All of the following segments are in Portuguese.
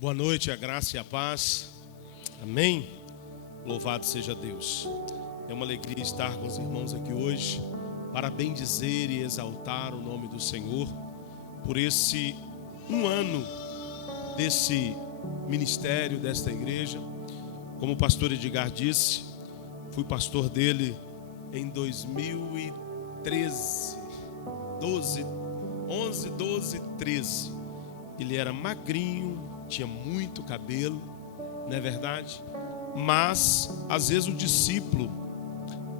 Boa noite, a graça e a paz. Amém? Louvado seja Deus. É uma alegria estar com os irmãos aqui hoje para bendizer e exaltar o nome do Senhor por esse um ano desse ministério, desta igreja. Como o pastor Edgar disse, fui pastor dele em 2013, 11, 12, 13. Ele era magrinho, tinha muito cabelo, não é verdade? Mas, às vezes o discípulo,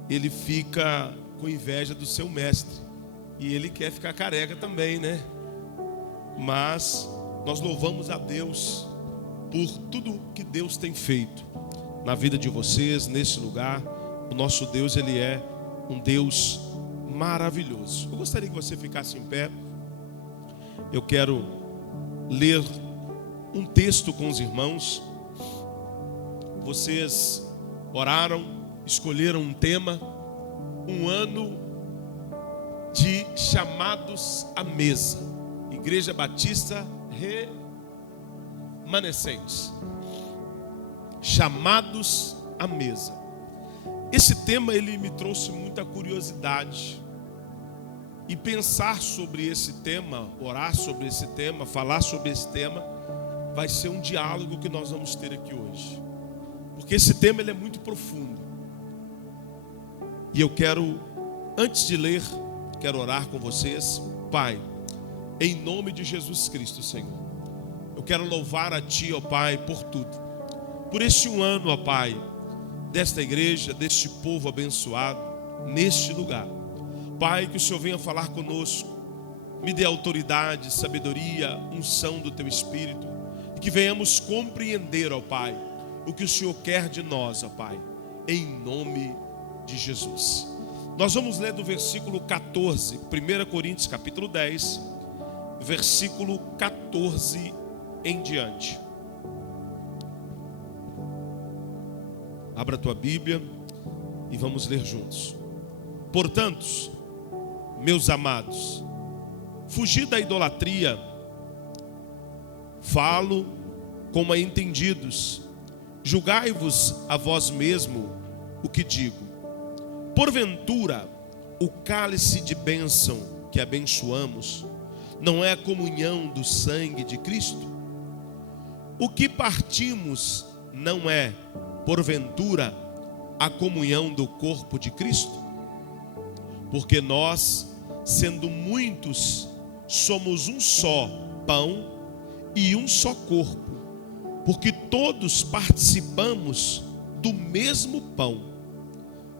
ele fica com inveja do seu mestre. E ele quer ficar careca também, né? Mas, nós louvamos a Deus por tudo que Deus tem feito na vida de vocês, nesse lugar. O nosso Deus, Ele é um Deus maravilhoso. Eu gostaria que você ficasse em pé. Eu quero ler um texto com os irmãos. Vocês oraram, escolheram um tema, um ano de chamados à mesa. Igreja Batista Remanescentes. Chamados à mesa. Esse tema ele me trouxe muita curiosidade. E pensar sobre esse tema, orar sobre esse tema, falar sobre esse tema, vai ser um diálogo que nós vamos ter aqui hoje. Porque esse tema ele é muito profundo. E eu quero, antes de ler, quero orar com vocês. Pai, em nome de Jesus Cristo, Senhor, eu quero louvar a Ti, ó Pai, por tudo. Por este um ano, ó Pai, desta igreja, deste povo abençoado, neste lugar. Pai, que o Senhor venha falar conosco, me dê autoridade, sabedoria, unção do Teu Espírito, e que venhamos compreender, ó Pai, o que o Senhor quer de nós, ó Pai, em nome de Jesus. Nós vamos ler do versículo 14, 1 Coríntios capítulo 10, versículo 14 em diante. Abra a tua Bíblia e vamos ler juntos. Portanto, meus amados, fugi da idolatria. Falo como a entendidos. Julgai-vos a vós mesmo o que digo. Porventura, o cálice de bênção que abençoamos não é a comunhão do sangue de Cristo? O que partimos não é, porventura, a comunhão do corpo de Cristo? Porque nós, sendo muitos, somos um só pão e um só corpo, porque todos participamos do mesmo pão.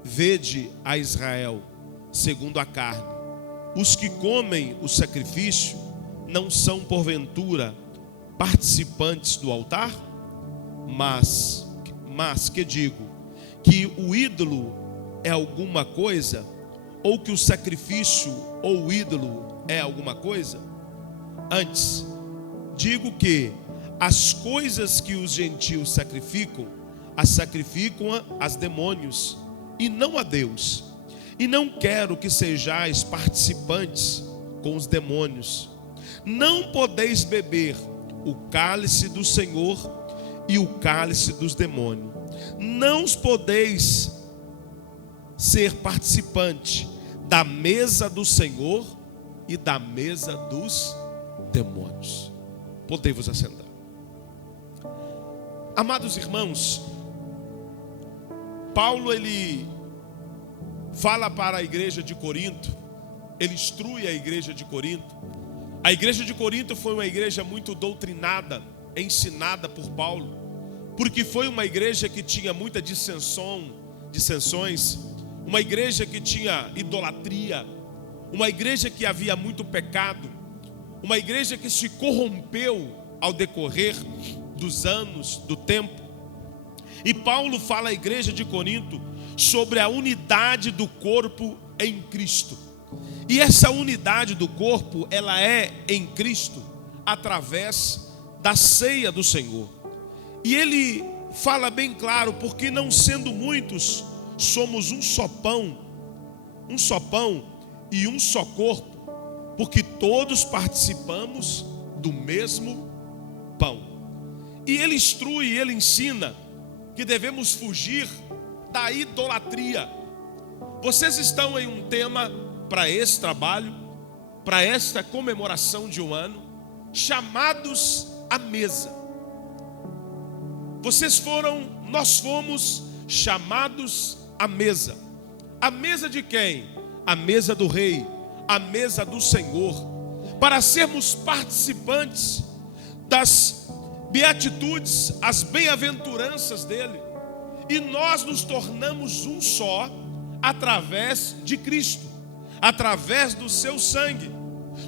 Vede a Israel, segundo a carne. Os que comem o sacrifício não são, porventura, participantes do altar? Mas que digo? Que o ídolo é alguma coisa? Ou que o sacrifício ou o ídolo é alguma coisa? Antes, digo que as coisas que os gentios sacrificam, as sacrificam aos demônios e não a Deus. E não quero que sejais participantes com os demônios. Não podeis beber o cálice do Senhor e o cálice dos demônios. Não podeis ser participante da mesa do Senhor e da mesa dos demônios. Podei-vos assentar. Amados irmãos, Paulo ele fala para a igreja de Corinto, ele instrui a igreja de Corinto. A igreja de Corinto foi uma igreja muito doutrinada, ensinada por Paulo, porque foi uma igreja que tinha muita dissensões, uma igreja que tinha idolatria, uma igreja que havia muito pecado, uma igreja que se corrompeu ao decorrer dos anos, do tempo. E Paulo fala à igreja de Corinto sobre a unidade do corpo em Cristo. E essa unidade do corpo, ela é em Cristo através da ceia do Senhor. E ele fala bem claro, porque não sendo muitos, somos um só pão e um só corpo, porque todos participamos do mesmo pão. E ele instrui, ele ensina que devemos fugir da idolatria. Vocês estão em um tema para esse trabalho, para esta comemoração de um ano, chamados à mesa. Nós fomos chamados à mesa. A mesa de quem? A mesa do Rei, a mesa do Senhor, para sermos participantes das beatitudes, as bem-aventuranças dele. E nós nos tornamos um só através de Cristo, através do seu sangue.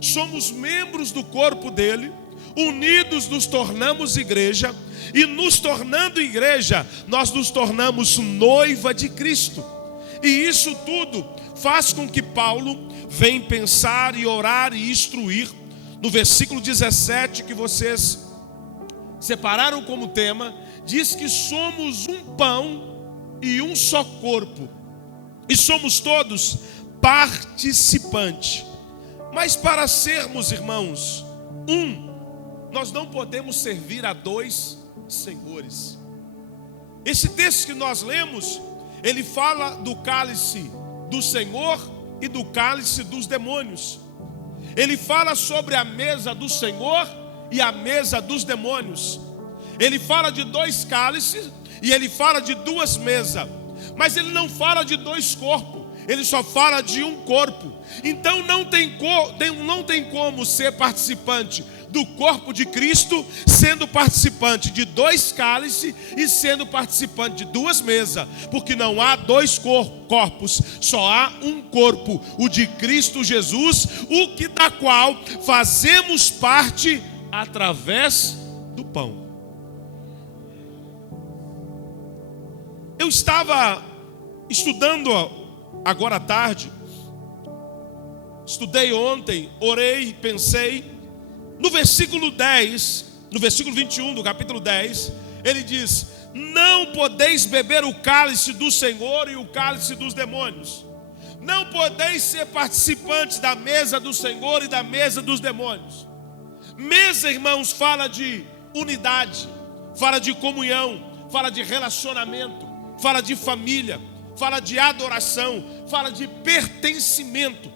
Somos membros do corpo dele, unidos nos tornamos igreja, e nos tornando igreja, nós nos tornamos noiva de Cristo. E isso tudo faz com que Paulo venha pensar e orar e instruir no versículo 17, que vocês separaram como tema, diz que somos um pão e um só corpo, e somos todos participantes. Mas para sermos, irmãos, nós não podemos servir a dois senhores. Esse texto que nós lemos, ele fala do cálice do Senhor e do cálice dos demônios. Ele fala sobre a mesa do Senhor e a mesa dos demônios. Ele fala de dois cálices e ele fala de duas mesas. Mas ele não fala de dois corpos, ele só fala de um corpo. Então não tem como ser participante do corpo de Cristo sendo participante de dois cálices e sendo participante de duas mesas, porque não há dois corpos, só há um corpo, o de Cristo Jesus, o que da qual fazemos parte através do pão. Eu estava estudando agora à tarde, estudei ontem, orei, pensei. No versículo 10, no versículo 21 do capítulo 10, ele diz: não podeis beber o cálice do Senhor e o cálice dos demônios. Não podeis ser participantes da mesa do Senhor e da mesa dos demônios. Mesa, irmãos, fala de unidade, fala de comunhão, fala de relacionamento, fala de família, fala de adoração, fala de pertencimento.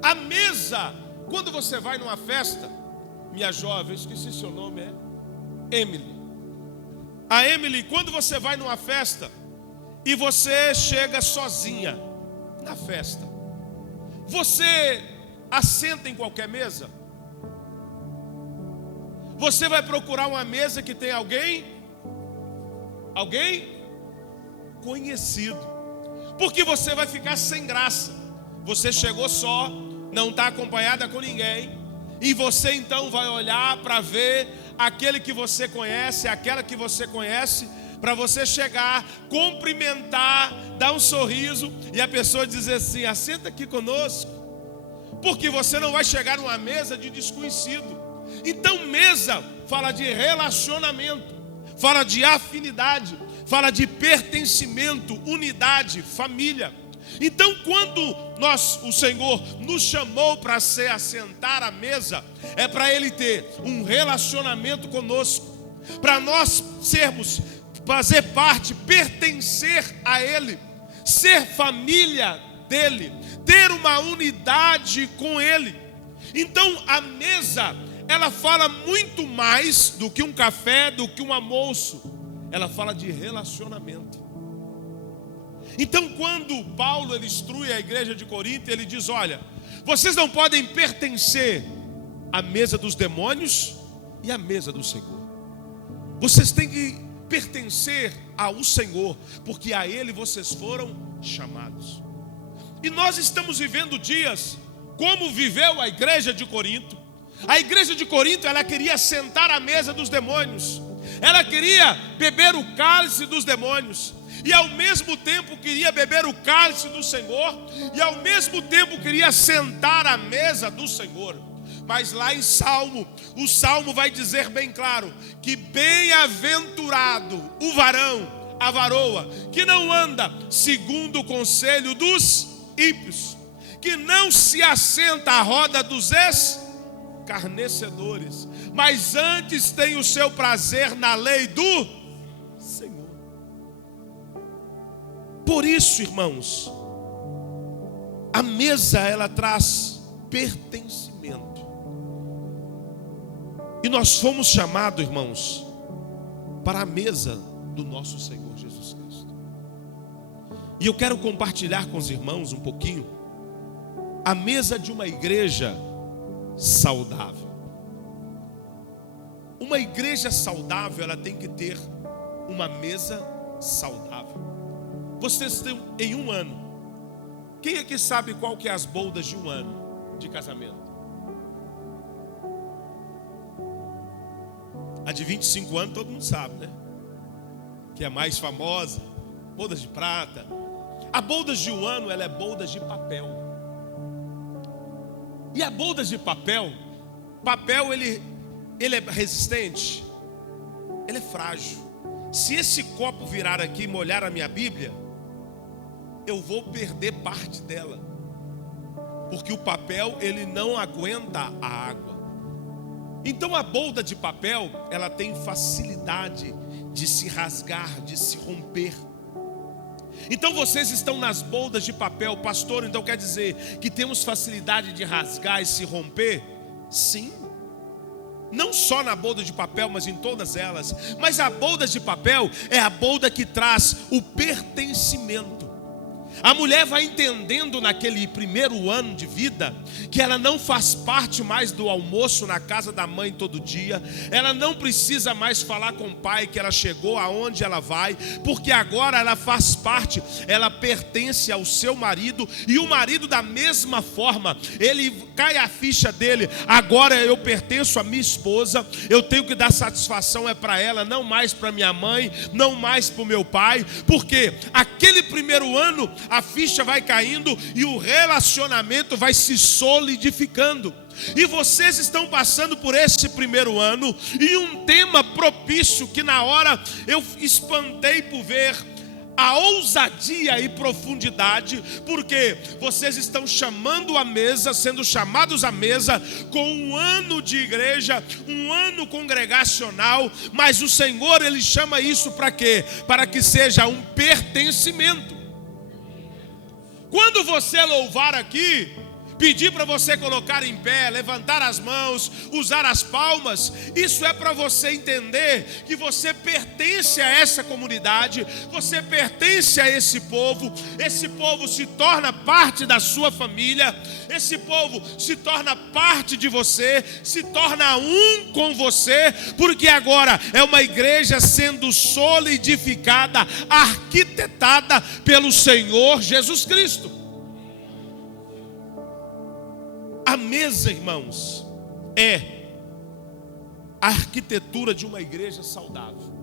A mesa, quando você vai numa festa, minha jovem, eu esqueci seu nome, é Emily. A Emily, quando você vai numa festa e você chega sozinha na festa, você assenta em qualquer mesa? Você vai procurar uma mesa que tem alguém conhecido, porque você vai ficar sem graça. Você chegou só, não está acompanhada com ninguém, e você então vai olhar para ver aquele que você conhece, aquela que você conhece, para você chegar, cumprimentar, dar um sorriso, e a pessoa dizer assim: assenta aqui conosco, porque você não vai chegar numa mesa de desconhecido. Então mesa fala de relacionamento, fala de afinidade, fala de pertencimento, unidade, família. Então quando o Senhor nos chamou para se assentar à mesa, é para Ele ter um relacionamento conosco, para nós fazer parte, pertencer a Ele, ser família dEle, ter uma unidade com Ele. Então a mesa, ela fala muito mais do que um café, do que um almoço. Ela fala de relacionamento. Então quando Paulo ele instrui a igreja de Corinto, ele diz: olha, vocês não podem pertencer à mesa dos demônios e à mesa do Senhor. Vocês têm que pertencer ao Senhor, porque a Ele vocês foram chamados. E nós estamos vivendo dias como viveu a igreja de Corinto. A igreja de Corinto, ela queria sentar à mesa dos demônios, ela queria beber o cálice dos demônios, e ao mesmo tempo queria beber o cálice do Senhor, e ao mesmo tempo queria sentar à mesa do Senhor. Mas lá em Salmo, o Salmo vai dizer bem claro que bem-aventurado o varão, a varoa, que não anda segundo o conselho dos ímpios, que não se assenta à roda dos escarnecedores, mas antes tem o seu prazer na lei do Senhor. Por isso, irmãos, a mesa ela traz pertencimento. E nós fomos chamados, irmãos, para a mesa do nosso Senhor Jesus Cristo. E eu quero compartilhar com os irmãos um pouquinho a mesa de uma igreja saudável. Uma igreja saudável, ela tem que ter uma mesa saudável. Vocês têm em um ano. Quem aqui sabe qual que é as boldas de um ano de casamento? A de 25 anos todo mundo sabe, né? Que é a mais famosa, boldas de prata. A boldas de um ano, ela é boldas de papel. E a boldas de papel, ele é resistente, ele é frágil. Se esse copo virar aqui e molhar a minha Bíblia, eu vou perder parte dela, porque o papel ele não aguenta a água. Então a bolda de papel, ela tem facilidade de se rasgar, de se romper. Então vocês estão nas boldas de papel, pastor, então quer dizer que temos facilidade de rasgar e se romper? Sim. Não só na bolda de papel, mas em todas elas. Mas a bolda de papel é a bolda que traz o pertencimento. A mulher vai entendendo naquele primeiro ano de vida que ela não faz parte mais do almoço na casa da mãe todo dia. Ela não precisa mais falar com o pai que ela chegou, aonde ela vai, porque agora ela faz parte, ela pertence ao seu marido. E o marido da mesma forma, ele cai a ficha dele: agora eu pertenço à minha esposa, eu tenho que dar satisfação para ela, não mais para minha mãe, não mais para o meu pai. Porque aquele primeiro ano a ficha vai caindo e o relacionamento vai se solidificando. E vocês estão passando por esse primeiro ano, e um tema propício que na hora eu espantei por ver a ousadia e profundidade, porque vocês estão chamando a mesa, sendo chamados à mesa com um ano de igreja, um ano congregacional, mas o Senhor ele chama isso para quê? Para que seja um pertencimento. Quando você louvar aqui, pedir para você colocar em pé, levantar as mãos, usar as palmas, isso é para você entender que você pertence a essa comunidade, você pertence a esse povo se torna parte da sua família, esse povo se torna parte de você, se torna um com você, porque agora é uma igreja sendo solidificada, arquitetada pelo Senhor Jesus Cristo. A mesa, irmãos, é a arquitetura de uma igreja saudável.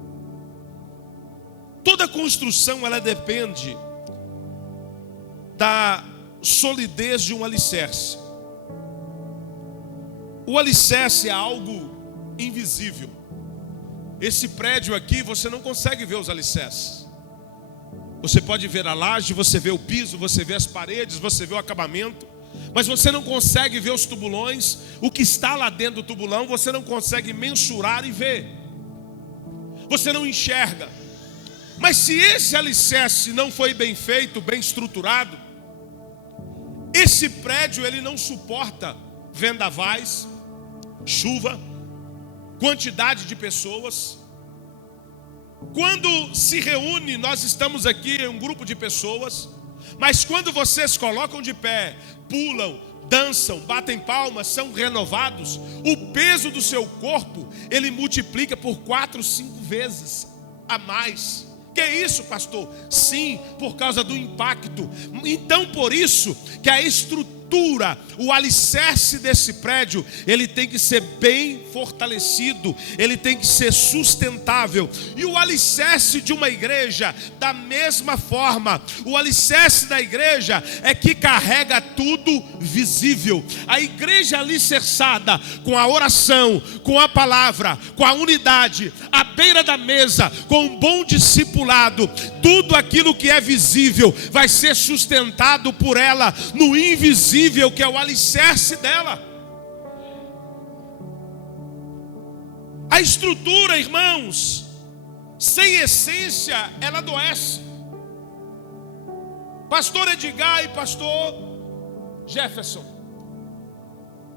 Toda construção ela depende da solidez de um alicerce. O alicerce é algo invisível. Esse prédio aqui você não consegue ver os alicerces. Você pode ver a laje, você vê o piso, você vê as paredes, você vê o acabamento, mas você não consegue ver os tubulões, o que está lá dentro do tubulão, você não consegue mensurar e ver. Você não enxerga. Mas se esse alicerce não foi bem feito, bem estruturado, esse prédio ele não suporta vendavais, chuva, quantidade de pessoas. Quando se reúne, nós estamos aqui em um grupo de pessoas, mas quando vocês colocam de pé, pulam, dançam, batem palmas, são renovados, o peso do seu corpo, ele multiplica por 4, 5 vezes a mais. Que é isso, pastor? Sim, por causa do impacto. Então, por isso que a estrutura, o alicerce desse prédio, ele tem que ser bem fortalecido, ele tem que ser sustentável. E o alicerce de uma igreja, da mesma forma, o alicerce da igreja é que carrega tudo visível. A igreja alicerçada com a oração, com a palavra, com a unidade, à beira da mesa, com um bom discipulado, tudo aquilo que é visível vai ser sustentado por ela no invisível, que é o alicerce dela. A estrutura, irmãos, sem essência, ela adoece. Pastor Edgar e pastor Jefferson,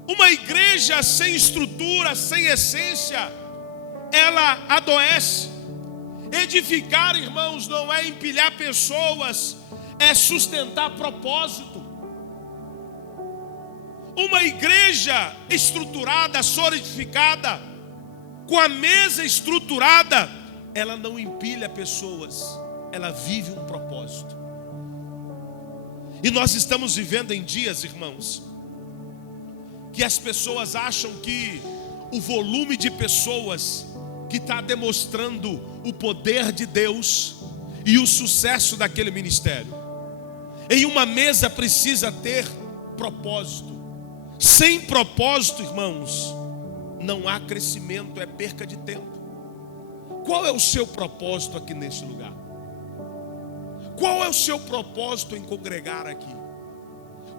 uma igreja sem estrutura, sem essência, ela adoece. Edificar, irmãos, não é empilhar pessoas, é sustentar propósito. Uma igreja estruturada, solidificada, com a mesa estruturada, ela não empilha pessoas, ela vive um propósito. E nós estamos vivendo em dias, irmãos, que as pessoas acham que o volume de pessoas que está demonstrando o poder de Deus e o sucesso daquele ministério. Em uma mesa precisa ter propósito. Sem propósito, irmãos, não há crescimento, é perca de tempo. Qual é o seu propósito aqui neste lugar? Qual é o seu propósito em congregar aqui?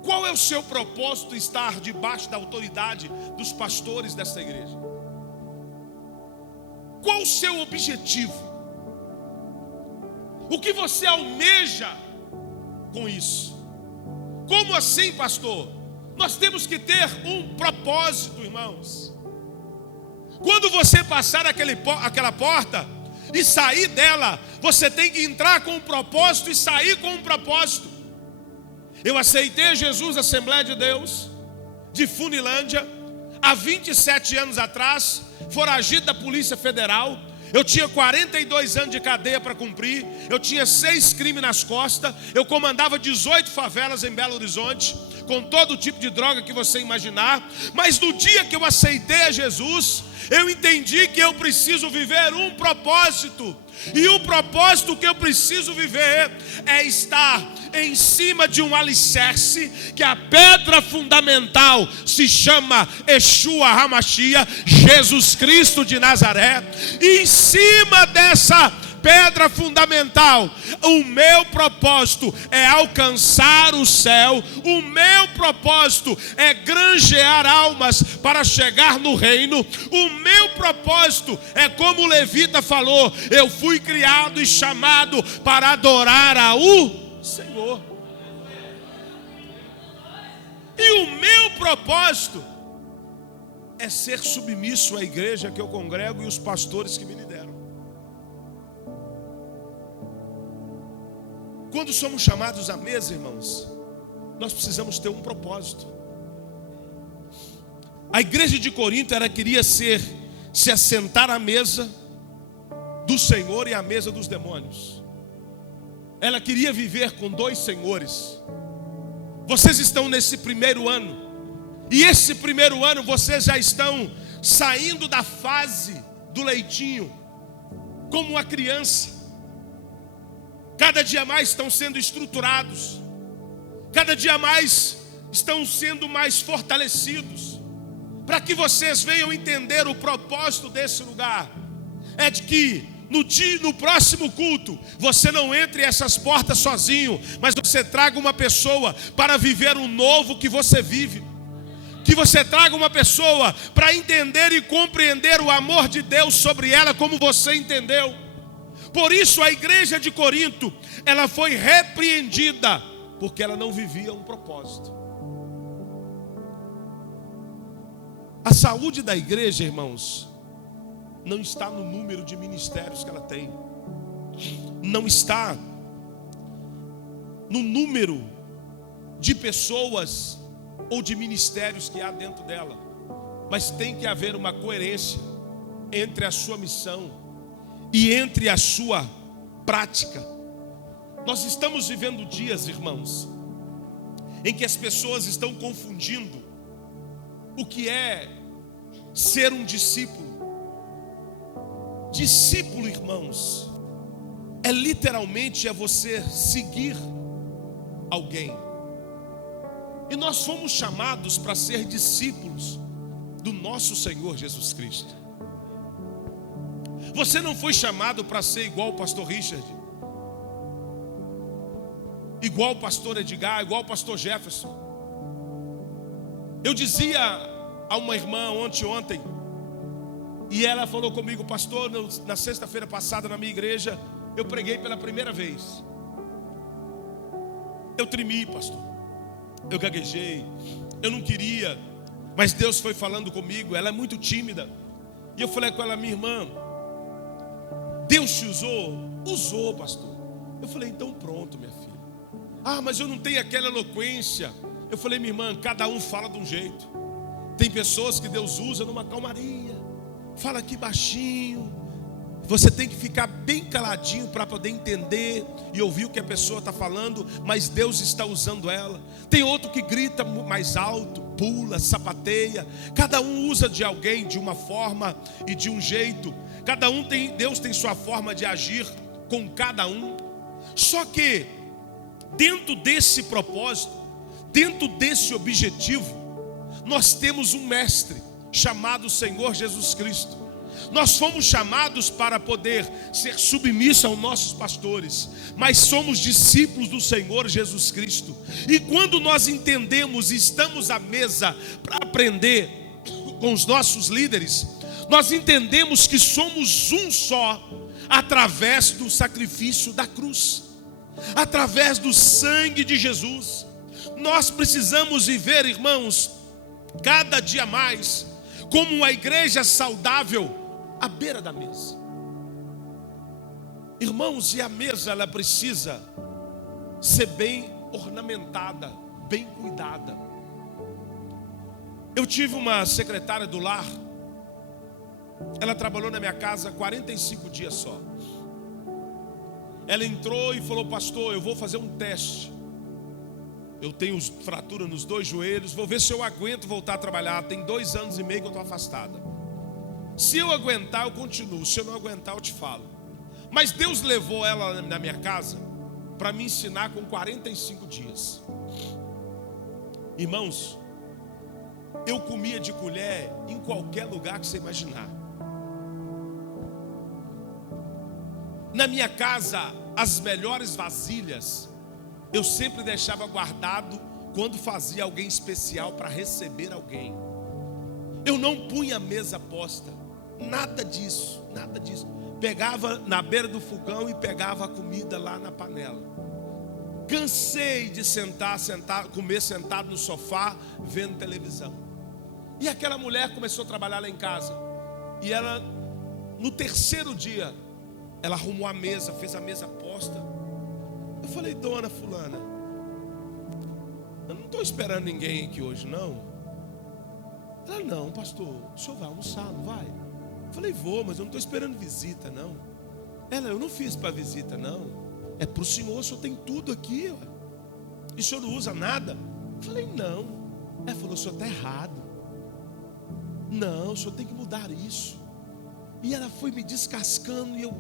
Qual é o seu propósito em estar debaixo da autoridade dos pastores dessa igreja? Qual o seu objetivo? O que você almeja com isso? Como assim, pastor? Nós temos que ter um propósito, irmãos. Quando você passar aquela porta e sair dela, você tem que entrar com um propósito e sair com um propósito. Eu aceitei Jesus, Assembleia de Deus, de Funilândia, há 27 anos atrás, foragido da Polícia Federal. Eu tinha 42 anos de cadeia para cumprir. Eu tinha 6 crimes nas costas. Eu comandava 18 favelas em Belo Horizonte, com todo tipo de droga que você imaginar. Mas no dia que eu aceitei a Jesus, eu entendi que eu preciso viver um propósito. E o propósito que eu preciso viver é estar em cima de um alicerce, que a pedra fundamental se chama Yeshua HaMashiach, Jesus Cristo de Nazaré. E em cima dessa pedra fundamental, o meu propósito é alcançar o céu. O meu propósito é granjear almas para chegar no reino. O meu propósito é, como o levita falou, eu fui criado e chamado para adorar ao Senhor. E o meu propósito é ser submisso à igreja que eu congrego e os pastores que me lideram. Quando somos chamados à mesa, irmãos, nós precisamos ter um propósito. A igreja de Corinto, ela queria se assentar à mesa do Senhor e à mesa dos demônios. Ela queria viver com 2 senhores. Vocês estão nesse primeiro ano, e esse primeiro ano vocês já estão saindo da fase do leitinho, como uma criança. Cada dia mais estão sendo estruturados, cada dia mais estão sendo mais fortalecidos, para que vocês venham entender o propósito desse lugar. É de que no próximo culto você não entre essas portas sozinho, mas você traga uma pessoa para viver o novo que você vive. Que você traga uma pessoa para entender e compreender o amor de Deus sobre ela, como você entendeu. Por isso a igreja de Corinto, ela foi repreendida, porque ela não vivia um propósito. A saúde da igreja, irmãos, não está no número de ministérios que ela tem, não está no número de pessoas ou de ministérios que há dentro dela, mas tem que haver uma coerência entre a sua missão e entre a sua prática. Nós estamos vivendo dias, irmãos, em que as pessoas estão confundindo o que é ser um discípulo. Discípulo, irmãos, é literalmente você seguir alguém. E nós fomos chamados para ser discípulos do nosso Senhor Jesus Cristo. Você não foi chamado para ser igual o pastor Richard, igual o pastor Edgar, igual o pastor Jefferson. Eu dizia a uma irmã ontem, E ela falou comigo: pastor, na sexta-feira passada na minha igreja, eu preguei pela primeira vez. Eu tremi, pastor. Eu gaguejei. Eu não queria. Mas Deus foi falando comigo. Ela é muito tímida. E eu falei com ela: minha irmã, Deus te usou? Usou, pastor. Eu falei: então pronto, minha filha. Ah, mas eu não tenho aquela eloquência. Eu falei: minha irmã, cada um fala de um jeito. Tem pessoas que Deus usa numa calmaria, fala aqui baixinho. Você tem que ficar bem caladinho para poder entender e ouvir o que a pessoa está falando, mas Deus está usando ela. Tem outro que grita mais alto, pula, sapateia. Cada um usa de alguém de uma forma e de um jeito. Cada um tem, Deus tem sua forma de agir com cada um. Só que dentro desse propósito, dentro desse objetivo, nós temos um mestre chamado Senhor Jesus Cristo. Nós fomos chamados para poder ser submissos aos nossos pastores, mas somos discípulos do Senhor Jesus Cristo. E quando nós entendemos e estamos à mesa para aprender com os nossos líderes, nós entendemos que somos um só através do sacrifício da cruz, através do sangue de Jesus. Nós precisamos viver, irmãos, cada dia mais como uma igreja saudável à beira da mesa. Irmãos, e a mesa ela precisa ser bem ornamentada, bem cuidada. Eu tive uma secretária do lar. Ela trabalhou na minha casa 45 dias só. Ela entrou e falou: pastor, eu vou fazer um teste. Eu tenho fratura nos 2 joelhos, vou ver se eu aguento voltar a trabalhar. Tem 2 anos e meio que eu estou afastada. Se eu aguentar, eu continuo. Se eu não aguentar, eu te falo. Mas Deus levou ela na minha casa para me ensinar com 45 dias. Irmãos, eu comia de colher em qualquer lugar que você imaginar. Na minha casa, as melhores vasilhas eu sempre deixava guardado quando fazia alguém especial para receber alguém. Eu não punha a mesa posta, nada disso, nada disso. Pegava na beira do fogão e pegava a comida lá na panela. Cansei de comer sentado no sofá, vendo televisão. E aquela mulher começou a trabalhar lá em casa. E ela, no 3º dia, ela arrumou a mesa, fez a mesa posta. Eu falei: dona fulana, eu não estou esperando ninguém aqui hoje, não. Ela: não, pastor, o senhor vai almoçar, não vai? Eu falei: vou, mas eu não estou esperando visita, não. Ela: eu não fiz para visita, não. É para o senhor tem tudo aqui, ué. E o senhor não usa nada? Eu falei: não. Ela falou: o senhor está errado. Não, o senhor tem que mudar isso. E ela foi me descascando e eu,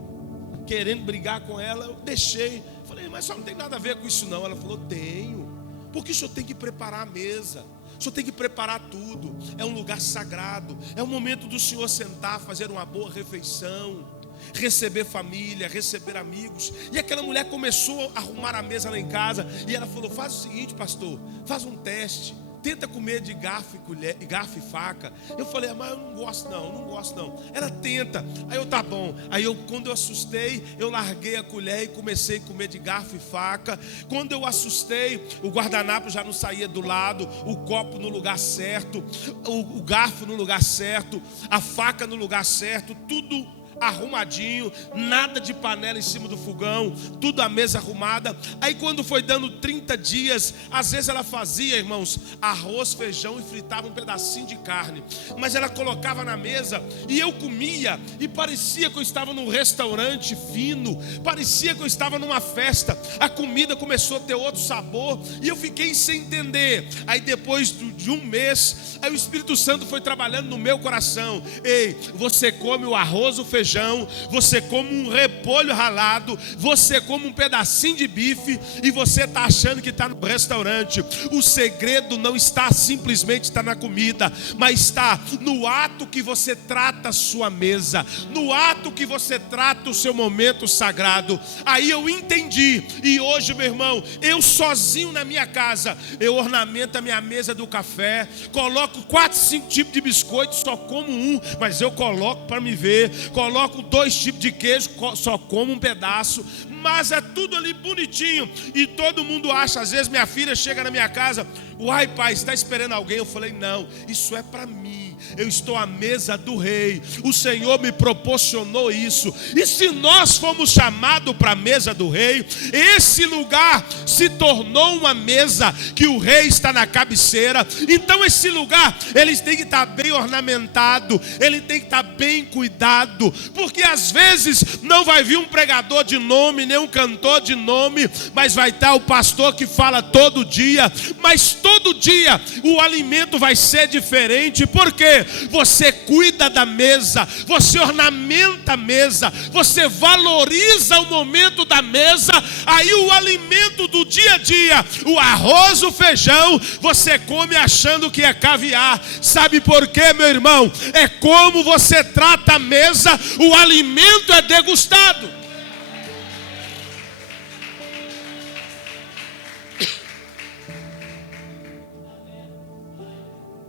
querendo brigar com ela, eu deixei. Falei: mas só não tem nada a ver com isso não. Ela falou: tenho. Porque o senhor tem que preparar a mesa. O senhor tem que preparar tudo. É um lugar sagrado. É o momento do senhor sentar, fazer uma boa refeição, receber família, receber amigos. E aquela mulher começou a arrumar a mesa lá em casa. E ela falou: faz o seguinte, pastor, faz um teste. Tenta comer de garfo e faca. Eu falei: mas eu não gosto não. Ela: tenta. Aí eu: tá bom. Aí quando eu assustei, eu larguei a colher e comecei a comer de garfo e faca. Quando eu assustei, o guardanapo já não saía do lado, o copo no lugar certo, o garfo no lugar certo, a faca no lugar certo, tudo arrumadinho, nada de panela em cima do fogão, tudo a mesa arrumada. Aí quando foi dando 30 dias, às vezes ela fazia, irmãos, arroz, feijão e fritava um pedacinho de carne, mas ela colocava na mesa e eu comia e parecia que eu estava num restaurante fino, parecia que eu estava numa festa. A comida começou a ter outro sabor e eu fiquei sem entender. Aí depois de um mês, aí o Espírito Santo foi trabalhando no meu coração: ei, você come o arroz, o feijão feijão, você come um repolho ralado, você come um pedacinho de bife e você está achando que está no restaurante. O segredo não está simplesmente na comida, mas está no ato que você trata a sua mesa, no ato que você trata o seu momento sagrado. Aí eu entendi, e hoje, meu irmão, eu sozinho na minha casa, eu ornamento a minha mesa do café, coloco 4, 5 tipos de biscoito, só como um, mas eu coloco para me ver, coloco 2 tipos de queijo, só como um pedaço, mas é tudo ali bonitinho, e todo mundo acha, às vezes minha filha chega na minha casa, uai pai, está esperando alguém? Eu falei, não, isso é para mim, eu estou à mesa do rei, o Senhor me proporcionou isso, e se nós fomos chamados para a mesa do rei, esse lugar se tornou uma mesa, que o rei está na cabeceira, então esse lugar, ele tem que estar bem ornamentado, ele tem que estar bem cuidado, porque às vezes não vai vir um pregador de nome, nem um cantor de nome, mas vai estar o pastor que fala todo dia, mas todo dia o alimento vai ser diferente, porque você cuida da mesa, você ornamenta a mesa, você valoriza o momento da mesa, aí o alimento do dia a dia, o arroz, o feijão, você come achando que é caviar. Sabe por quê, meu irmão? É como você trata a mesa, o alimento é degustado.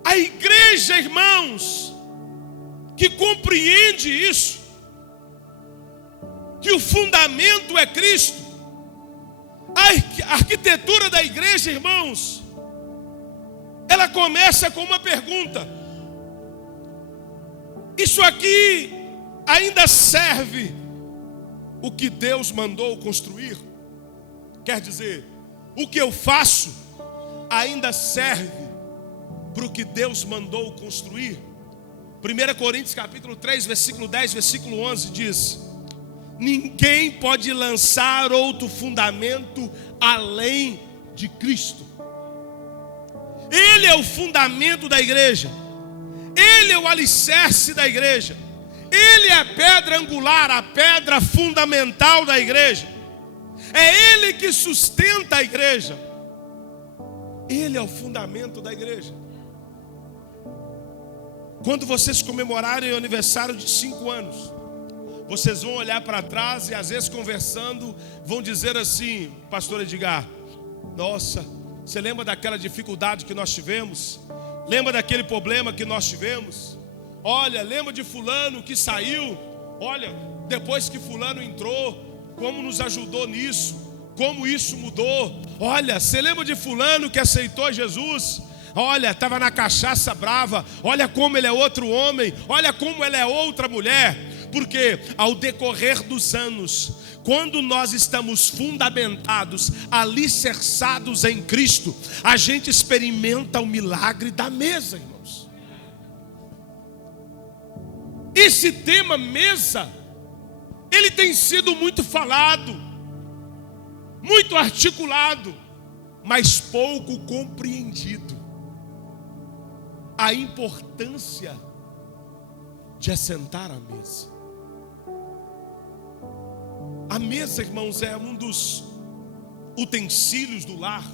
A igreja, irmãos, que compreende isso, que o fundamento é Cristo, a arquitetura da igreja, irmãos, ela começa com uma pergunta: isso aqui ainda serve o que Deus mandou construir? Quer dizer, o que eu faço ainda serve para o que Deus mandou construir? 1 Coríntios capítulo 3, versículo 10, versículo 11 diz: ninguém pode lançar outro fundamento além de Cristo. Ele é o fundamento da igreja, Ele é o alicerce da igreja, Ele é a pedra angular, a pedra fundamental da igreja, é Ele que sustenta a igreja, Ele é o fundamento da igreja. Quando vocês comemorarem o aniversário de 5 anos, vocês vão olhar para trás e às vezes conversando, vão dizer assim: pastor Edgar, nossa, você lembra daquela dificuldade que nós tivemos? Lembra daquele problema que nós tivemos? Olha, lembra de fulano que saiu? Olha, depois que fulano entrou, como nos ajudou nisso? Como isso mudou? Olha, você lembra de fulano que aceitou Jesus? Olha, estava na cachaça brava. Olha como ele é outro homem. Olha como ela é outra mulher. Porque ao decorrer dos anos, quando nós estamos fundamentados, alicerçados em Cristo, a gente experimenta o milagre da mesa, irmãos. Esse tema mesa, ele tem sido muito falado, muito articulado, mas pouco compreendido. A importância de assentar à mesa. A mesa, irmãos, é um dos utensílios do lar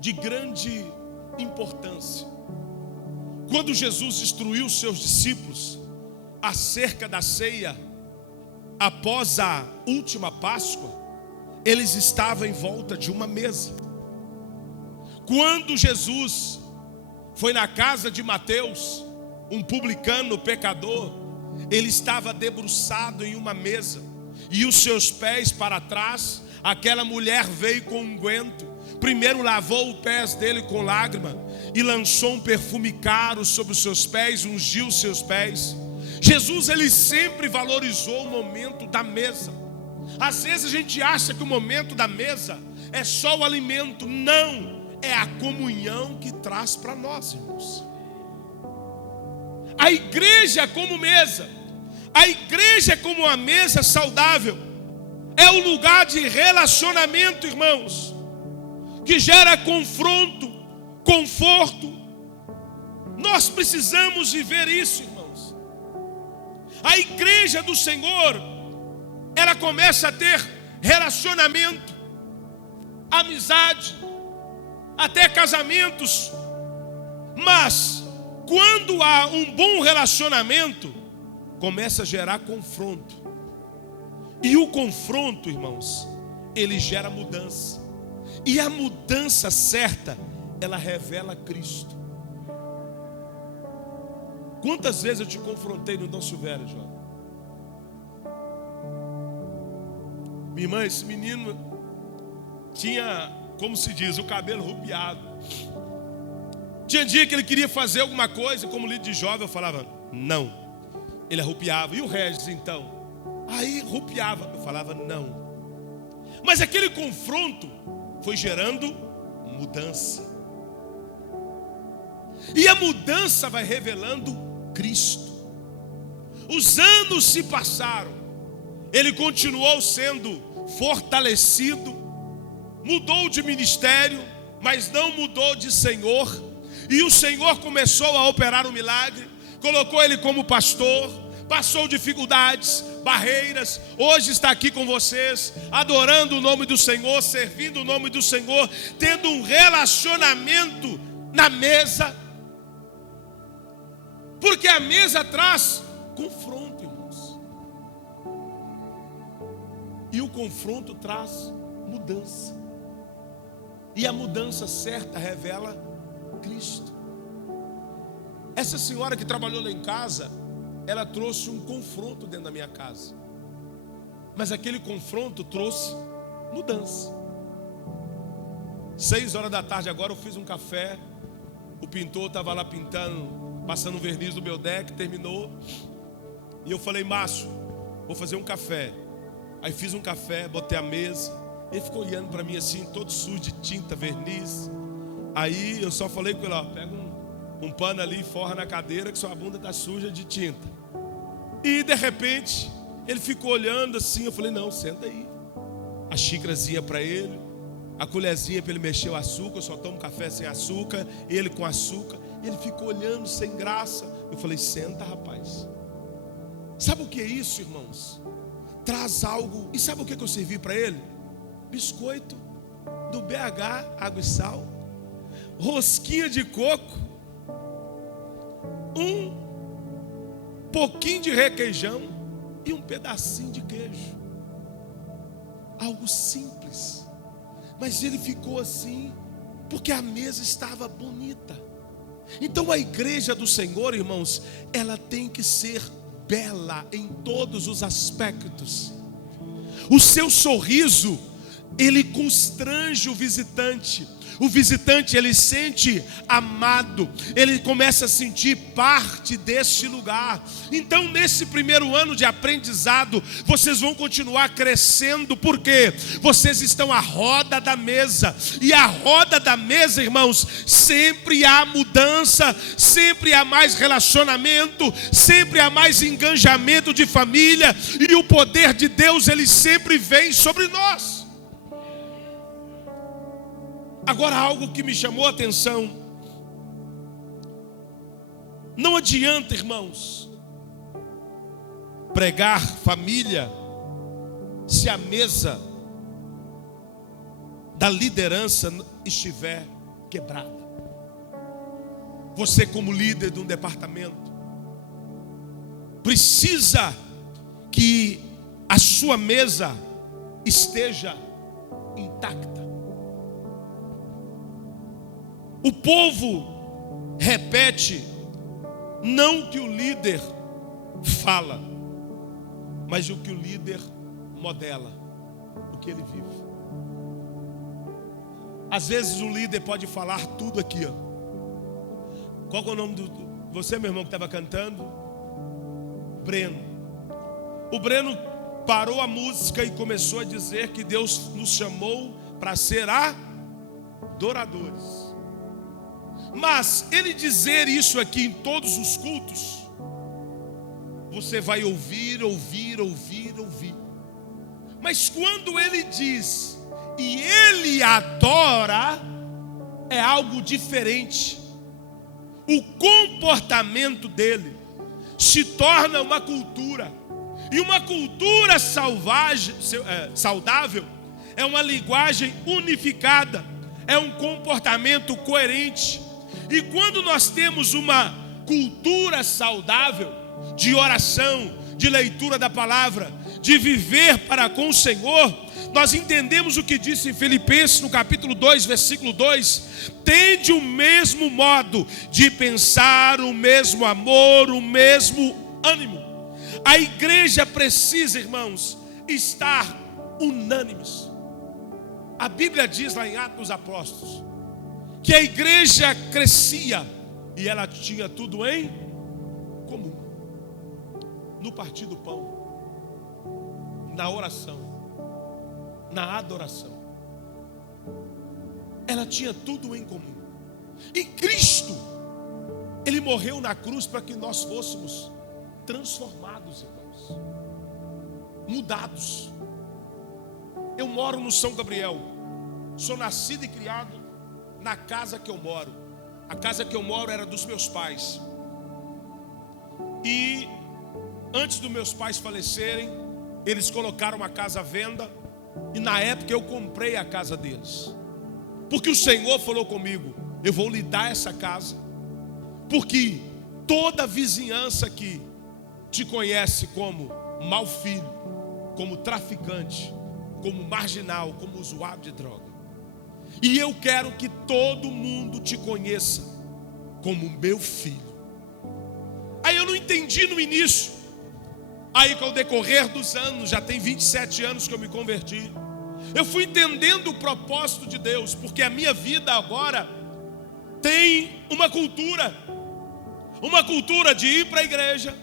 de grande importância. Quando Jesus instruiu seus discípulos acerca da ceia, após a última Páscoa, eles estavam em volta de uma mesa. Quando Jesus foi na casa de Mateus, um publicano pecador, ele estava debruçado em uma mesa, e os seus pés para trás, aquela mulher veio com unguento, primeiro lavou os pés dele com lágrima, e lançou um perfume caro sobre os seus pés, ungiu os seus pés. Jesus, ele sempre valorizou o momento da mesa. Às vezes a gente acha que o momento da mesa é só o alimento. Não, é a comunhão que traz para nós, irmãos. A igreja como mesa, a igreja como uma mesa saudável, é um lugar de relacionamento, irmãos, que gera confronto, conforto. Nós precisamos viver isso, irmãos. A igreja do Senhor, ela começa a ter relacionamento, amizade, até casamentos. Mas quando há um bom relacionamento, começa a gerar confronto. E o confronto, irmãos, ele gera mudança. E a mudança certa, ela revela Cristo. Quantas vezes eu te confrontei no Dom Silvério, João? Minha irmã, esse menino tinha, como se diz, o cabelo rupiado. Tinha dia que ele queria fazer alguma coisa, como líder de jovem, eu falava, não. Ele arrupiava. E o Regis, então? Aí rupiava. Eu falava, não. Mas aquele confronto foi gerando mudança. E a mudança vai revelando Cristo. Os anos se passaram. Ele continuou sendo fortalecido. Mudou de ministério, mas não mudou de Senhor. E o Senhor começou a operar um milagre. Colocou ele como pastor. Passou dificuldades, barreiras. Hoje está aqui com vocês, adorando o nome do Senhor, servindo o nome do Senhor, tendo um relacionamento na mesa. Porque a mesa traz confronto, irmãos. E o confronto traz mudança. E a mudança certa revela Cristo. Essa senhora que trabalhou lá em casa, ela trouxe um confronto dentro da minha casa. Mas aquele confronto trouxe mudança. 6 horas da tarde agora eu fiz um café. O pintor estava lá pintando, passando um verniz no meu deck, terminou. E eu falei, Márcio, vou fazer um café. Aí fiz um café, botei a mesa. Ele ficou olhando para mim assim, todo sujo de tinta, verniz. Aí eu só falei com ele, ó, pega um pano ali, forra na cadeira que sua bunda está suja de tinta. E de repente, ele ficou olhando assim, eu falei, não, senta aí. A xícarazinha para ele, a colherzinha para ele mexer o açúcar, eu só tomo café sem açúcar, ele com açúcar. Ele ficou olhando sem graça. Eu falei, senta, rapaz. Sabe o que é isso, irmãos? Traz algo. E sabe o que eu servi para ele? Biscoito do BH, água e sal, rosquinha de coco, um pouquinho de requeijão e um pedacinho de queijo. Algo simples. Mas ele ficou assim porque a mesa estava bonita. Então a igreja do Senhor, irmãos, ela tem que ser bela em todos os aspectos. O seu sorriso, ele constrange o visitante. O visitante, ele sente amado, ele começa a sentir parte deste lugar. Então nesse primeiro ano de aprendizado, vocês vão continuar crescendo, porque vocês estão à roda da mesa. E a roda da mesa, irmãos, sempre há mudança, sempre há mais relacionamento, sempre há mais engajamento de família. E o poder de Deus, ele sempre vem sobre nós. Agora, algo que me chamou a atenção. Não adianta, irmãos, pregar família se a mesa da liderança estiver quebrada. Você, como líder de um departamento, precisa que a sua mesa esteja intacta. O povo repete não o que o líder fala, mas o que o líder modela, o que ele vive. Às vezes o líder pode falar tudo aqui, ó. Qual é o nome do você, meu irmão, que estava cantando? Breno. O Breno parou a música e começou a dizer que Deus nos chamou para ser adoradores. Mas ele dizer isso aqui em todos os cultos, você vai ouvir. Mas quando ele diz e ele adora, é algo diferente. O comportamento dele se torna uma cultura. E uma cultura saudável é uma linguagem unificada, é um comportamento coerente. E quando nós temos uma cultura saudável de oração, de leitura da palavra, de viver para com o Senhor, nós entendemos o que disse em Filipenses no capítulo 2, versículo 2: tende o mesmo modo de pensar, o mesmo amor, o mesmo ânimo. A igreja precisa, irmãos, estar unânimes. A Bíblia diz lá em Atos dos Apóstolos que a igreja crescia e ela tinha tudo em comum: no partir do pão, na oração, na adoração. Ela tinha tudo em comum. E Cristo, Ele morreu na cruz para que nós fôssemos transformados, irmãos, mudados. Eu moro no São Gabriel, sou nascido e criado na casa que eu moro. A casa que eu moro era dos meus pais. E antes dos meus pais falecerem, eles colocaram a casa à venda. E na época eu comprei a casa deles, porque o Senhor falou comigo: eu vou lhe dar essa casa, porque toda a vizinhança aqui te conhece como mau filho, como traficante, como marginal, como usuário de droga. E eu quero que todo mundo te conheça como meu filho. Aí eu não entendi no início. Aí com o decorrer dos anos, já tem 27 anos que eu me converti, eu fui entendendo o propósito de Deus, porque a minha vida agora tem uma cultura de ir para a igreja,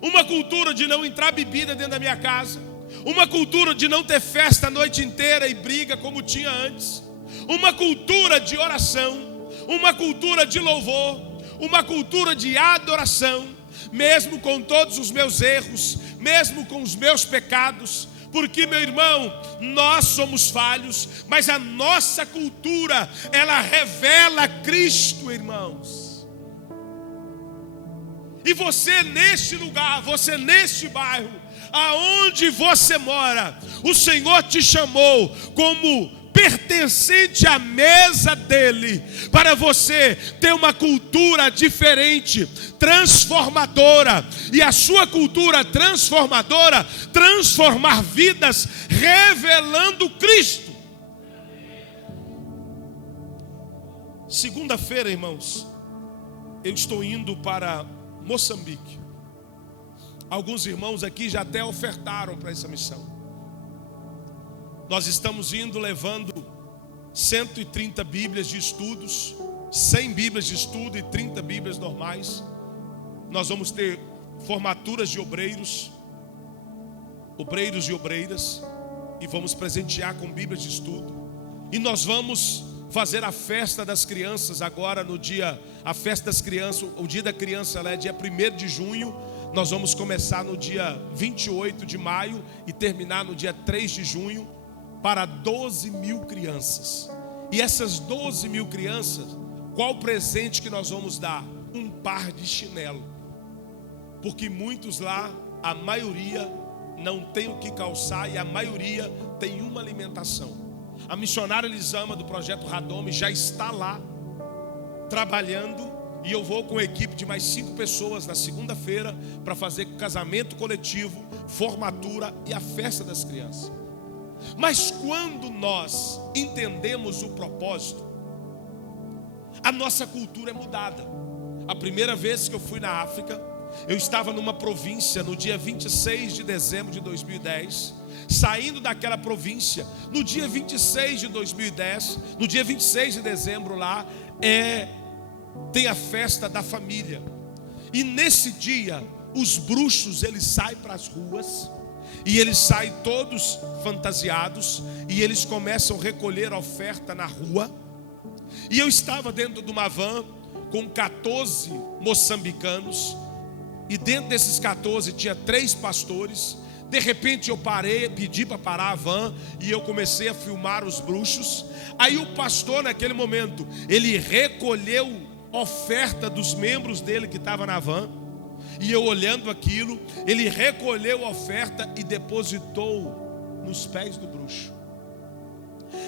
uma cultura de não entrar bebida dentro da minha casa, uma cultura de não ter festa a noite inteira e briga como tinha antes, uma cultura de oração, uma cultura de louvor, uma cultura de adoração, mesmo com todos os meus erros, mesmo com os meus pecados, porque, meu irmão, nós somos falhos, mas a nossa cultura, ela revela Cristo, irmãos. E você neste lugar, você neste bairro, aonde você mora, o Senhor te chamou como pertencente à mesa dele, para você ter uma cultura diferente, transformadora, e a sua cultura transformadora transformar vidas, revelando Cristo. Segunda-feira, irmãos, eu estou indo para Moçambique. Alguns irmãos aqui já até ofertaram para essa missão. Nós estamos indo levando 130 Bíblias de estudos, 100 Bíblias de estudo e 30 Bíblias normais. Nós vamos ter formaturas de obreiros e obreiras, e vamos presentear com Bíblias de estudo. E nós vamos fazer a festa das crianças agora no dia, a festa das crianças, o dia da criança é dia 1º de junho. Nós vamos começar no dia 28 de maio e terminar no dia 3 de junho. Para 12 mil crianças. E essas 12 mil crianças, qual o presente que nós vamos dar? Um par de chinelo. Porque muitos lá, a maioria não tem o que calçar e a maioria tem uma alimentação. A missionária Elisama do Projeto Radome já está lá trabalhando, e eu vou com a equipe de mais 5 pessoas na segunda-feira para fazer casamento coletivo, formatura e a festa das crianças. Mas quando nós entendemos o propósito, a nossa cultura é mudada. A primeira vez que eu fui na África, eu estava numa província no dia 26 de dezembro de 2010. Saindo daquela província, no dia 26 de 2010, no dia 26 de dezembro lá, tem a festa da família. E nesse dia, os bruxos, eles saem para as ruas. E eles saem todos fantasiados, e eles começam a recolher oferta na rua. E eu estava dentro de uma van com 14 moçambicanos, e dentro desses 14 tinha 3 pastores. De repente eu parei, pedi para parar a van, e eu comecei a filmar os bruxos. Aí o pastor, naquele momento, ele recolheu oferta dos membros dele que estavam na van. E eu olhando aquilo, ele recolheu a oferta e depositou nos pés do bruxo.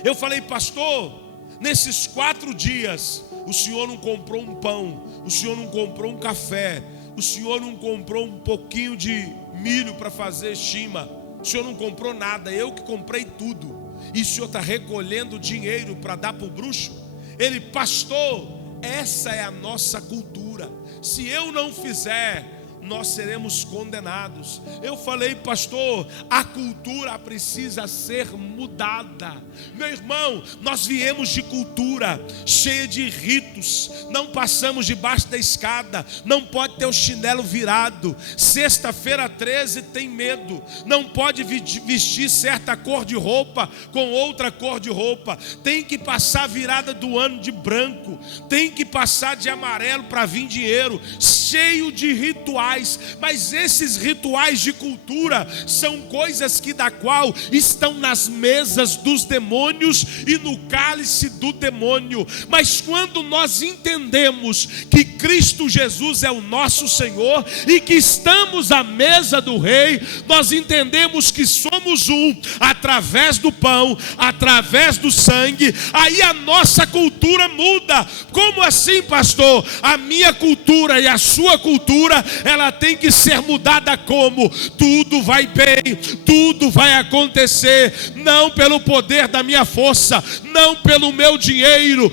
Eu falei: pastor, nesses 4 dias, o senhor não comprou um pão, o senhor não comprou um café, o senhor não comprou um pouquinho de milho para fazer shima, o senhor não comprou nada, eu que comprei tudo. E o senhor está recolhendo dinheiro para dar para o bruxo? Ele: pastor, essa é a nossa cultura. Se eu não fizer, nós seremos condenados. Eu falei: pastor, a cultura precisa ser mudada. Meu irmão, nós viemos de cultura cheia de ritos, não passamos debaixo da escada, não pode ter o chinelo virado, sexta-feira 13 tem medo, não pode vestir certa cor de roupa com outra cor de roupa, tem que passar a virada do ano de branco, tem que passar de amarelo para vir dinheiro, cheio de rituais. Mas esses rituais de cultura são coisas que da qual estão nas mesas dos demônios e no cálice do demônio. Mas quando nós entendemos que Cristo Jesus é o nosso Senhor e que estamos à mesa do Rei, nós entendemos que somos um através do pão, através do sangue. Aí a nossa cultura muda. Como assim, pastor? A minha cultura e a sua cultura, ela tem que ser mudada. Como? Tudo vai bem, tudo vai acontecer, não pelo poder da minha força, não pelo meu dinheiro,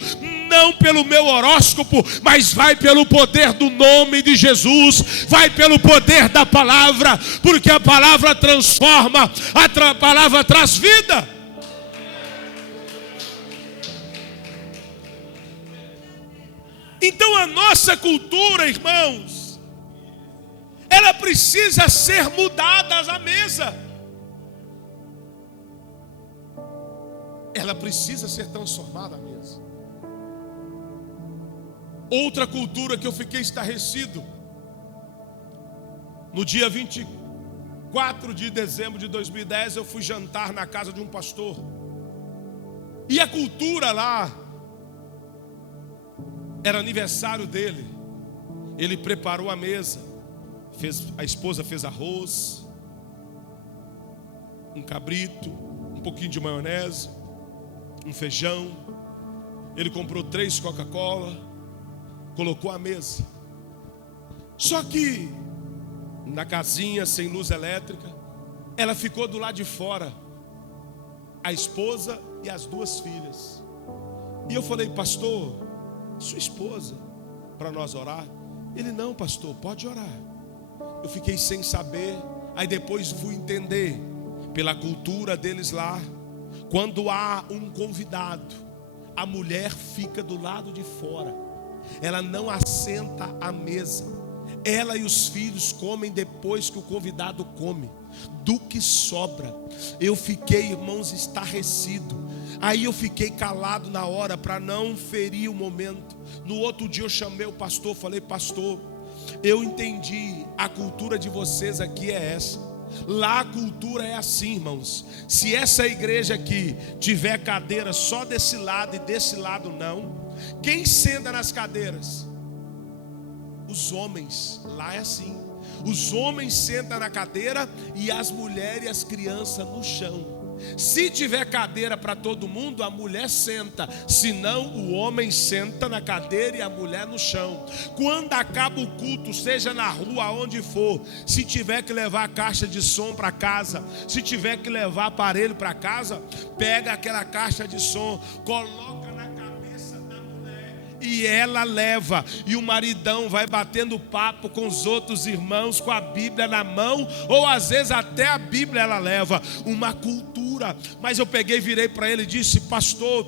não pelo meu horóscopo, mas vai pelo poder do nome de Jesus, vai pelo poder da palavra, porque a palavra transforma, a palavra traz vida. Então a nossa cultura, irmãos, ela precisa ser mudada à mesa. Ela precisa ser transformada à mesa. Outra cultura que eu fiquei estarrecido, no dia 24 de dezembro de 2010, eu fui jantar na casa de um pastor. E a cultura lá, era aniversário dele. Ele preparou a mesa. A esposa fez arroz, um cabrito, um pouquinho de maionese, um feijão. Ele comprou 3 Coca-Cola, colocou à mesa. Só que na casinha sem luz elétrica, ela ficou do lado de fora, a esposa e as 2 filhas. E eu falei: pastor, sua esposa, para nós orar? Ele: não, pastor, pode orar. Eu fiquei sem saber. Aí depois fui entender, pela cultura deles lá, quando há um convidado, a mulher fica do lado de fora, ela não assenta à mesa, ela e os filhos comem depois que o convidado come, do que sobra. Eu fiquei, irmãos, estarrecido. Aí eu fiquei calado na hora para não ferir o momento. No outro dia eu chamei o pastor, falei: pastor, eu entendi, a cultura de vocês aqui é essa. Lá a cultura é assim, irmãos. Se essa igreja aqui tiver cadeira só desse lado e desse lado não, quem senta nas cadeiras? Os homens. Lá é assim. Os homens sentam na cadeira e as mulheres e as crianças no chão. Se tiver cadeira para todo mundo, a mulher senta. Senão o homem senta na cadeira e a mulher no chão. Quando acaba o culto, seja na rua, onde for, se tiver que levar a caixa de som para casa, se tiver que levar aparelho para casa, pega aquela caixa de som, coloca na cabeça da mulher e ela leva. E o maridão vai batendo papo com os outros irmãos, com a Bíblia na mão, ou às vezes até a Bíblia ela leva. Uma cultura. Mas eu peguei, virei para ele e disse: pastor,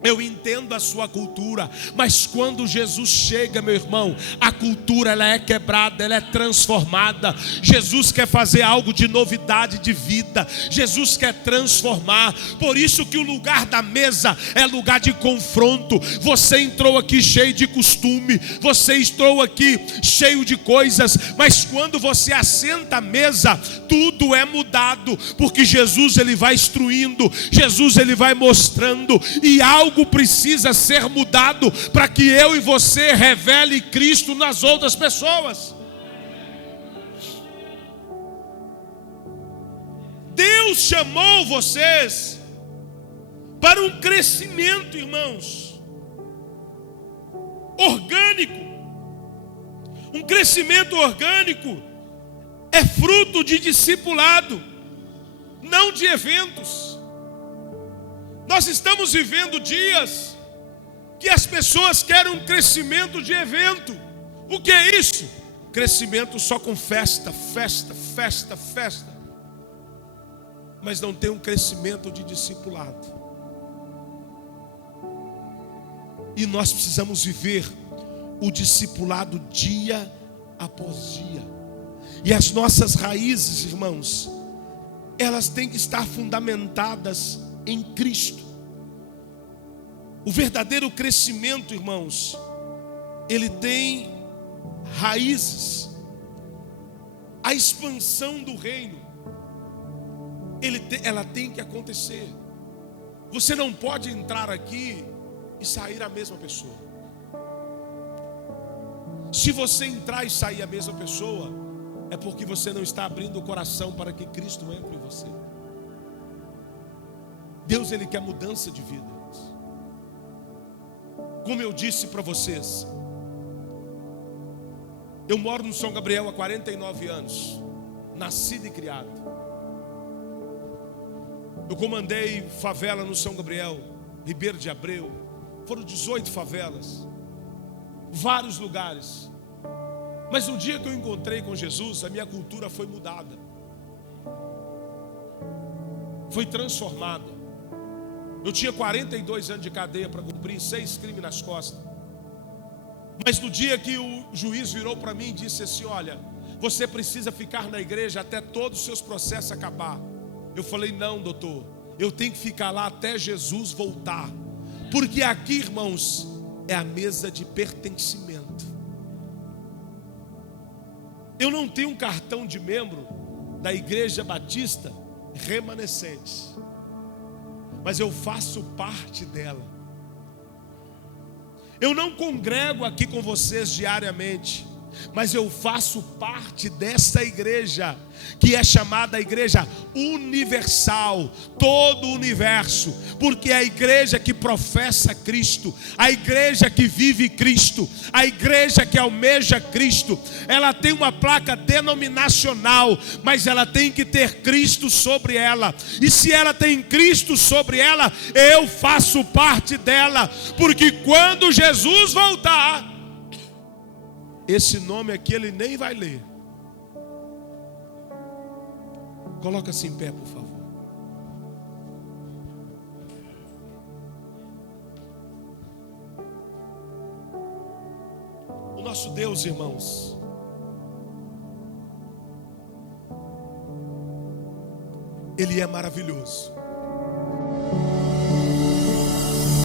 eu entendo a sua cultura, mas quando Jesus chega, meu irmão, a cultura ela é quebrada, ela é transformada. Jesus quer fazer algo de novidade de vida. Jesus quer transformar. Por isso que o lugar da mesa é lugar de confronto. Você entrou aqui cheio de costume, você entrou aqui cheio de coisas, mas quando você assenta à mesa, tudo é mudado, porque Jesus ele vai instruindo, Jesus ele vai mostrando, e algo precisa ser mudado para que eu e você revele Cristo nas outras pessoas. Deus chamou vocês para um crescimento, irmãos, orgânico. Um crescimento orgânico é fruto de discipulado, não de eventos. Nós estamos vivendo dias que as pessoas querem um crescimento de evento. O que é isso? Crescimento só com festa, festa, festa, festa. Mas não tem um crescimento de discipulado. E nós precisamos viver o discipulado dia após dia. E as nossas raízes, irmãos, elas têm que estar fundamentadas em Cristo. O verdadeiro crescimento, irmãos, ele tem raízes. A expansão do reino, ela tem que acontecer. Você não pode entrar aqui e sair a mesma pessoa. Se você entrar e sair a mesma pessoa, é porque você não está abrindo o coração para que Cristo entre em você. Deus, Ele quer mudança de vida. Como eu disse para vocês, eu moro no São Gabriel há 49 anos, nascido e criado. Eu comandei favela no São Gabriel, Ribeiro de Abreu, foram 18 favelas, vários lugares. Mas no dia que eu encontrei com Jesus, a minha cultura foi mudada, foi transformada. Eu tinha 42 anos de cadeia para cumprir, 6 crimes nas costas. Mas no dia que o juiz virou para mim e disse assim: olha, você precisa ficar na igreja até todos os seus processos acabar. Eu falei: não, doutor, eu tenho que ficar lá até Jesus voltar. Porque aqui, irmãos, é a mesa de pertencimento. Eu não tenho um cartão de membro da Igreja Batista Remanescente, mas eu faço parte dela. Eu não congrego aqui com vocês diariamente, mas eu faço parte dessa igreja, que é chamada a igreja universal, todo o universo, porque é a igreja que professa Cristo, a igreja que vive Cristo, a igreja que almeja Cristo. Ela tem uma placa denominacional, mas ela tem que ter Cristo sobre ela. E se ela tem Cristo sobre ela, eu faço parte dela, porque quando Jesus voltar, esse nome aqui ele nem vai ler. Coloca-se em pé, por favor. O nosso Deus, irmãos, Ele é maravilhoso.